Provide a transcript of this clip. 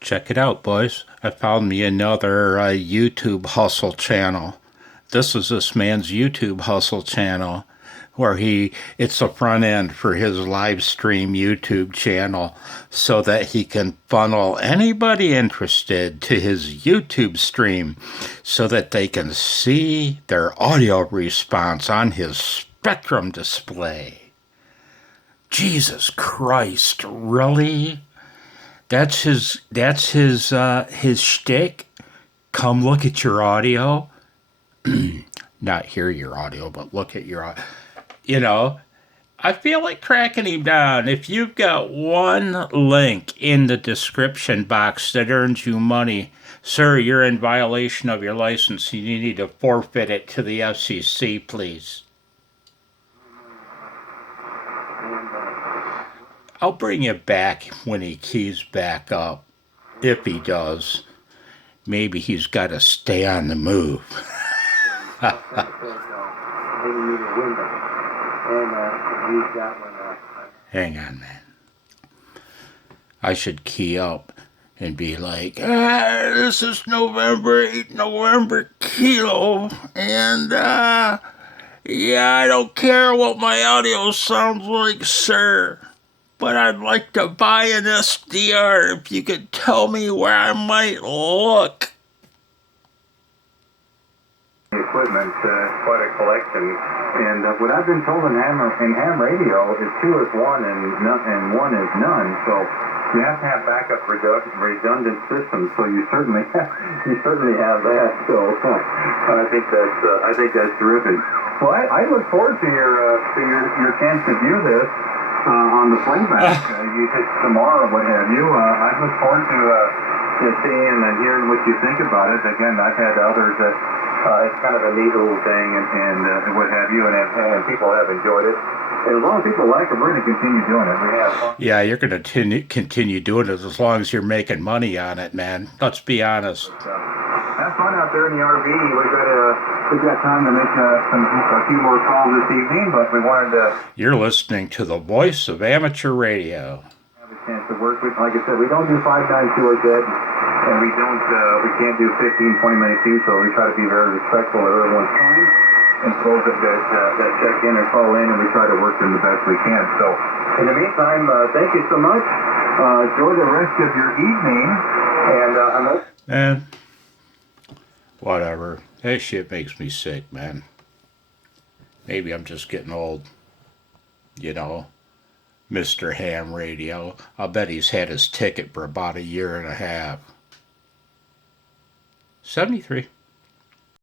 Check it out, boys. I found me another YouTube hustle channel. This is this man's YouTube hustle channel where it's a front end for his live stream YouTube channel so that he can funnel anybody interested to his YouTube stream so that they can see their audio response on his Spectrum display. Jesus Christ, really? That's his shtick? Come look at your audio. Not hear your audio, but look at your audio. You know, I feel like cracking him down. If you've got one link in the description box that earns you money, sir, you're in violation of your license. You need to forfeit it to the FCC, please. I'll bring you back when he keys back up. If he does. Maybe he's got to stay on the move. Hang on, man. I should key up and be like, this is November 8 November Kilo, and yeah, I don't care what my audio sounds like, sir, but I'd like to buy an SDR if you could tell me where I might look. Equipment, quite a collection, and what I've been told in ham radio is 2 is 1 and 1 is none. So you have to have backup redundant systems. So you certainly have that. So I think that's terrific. Well, I look forward to your chance to view this on the playback. Tomorrow, what have you? I look forward to seeing and hearing what you think about it. Again, I've had others that. It's kind of a neat little thing, and what have you, and people have enjoyed it. And as long as people like it, we're going to continue doing it. We have fun. Yeah, you're going to continue doing it as long as you're making money on it, man. Let's be honest. Have fun out there in the RV. We've got time to make a few more calls this evening, but we wanted to. You're listening to the voice of amateur radio. Have a chance to work with. Like I said, we don't do 592 yet. And we can't do 15, 20-minute queues, so we try to be very respectful of everyone's time. And those that check in or call in, and we try to work them the best we can. So, in the meantime, thank you so much. Enjoy the rest of your evening. And whatever. That shit makes me sick, man. Maybe I'm just getting old. You know, Mr. Ham Radio. I'll bet he's had his ticket for about a year and a half. 73.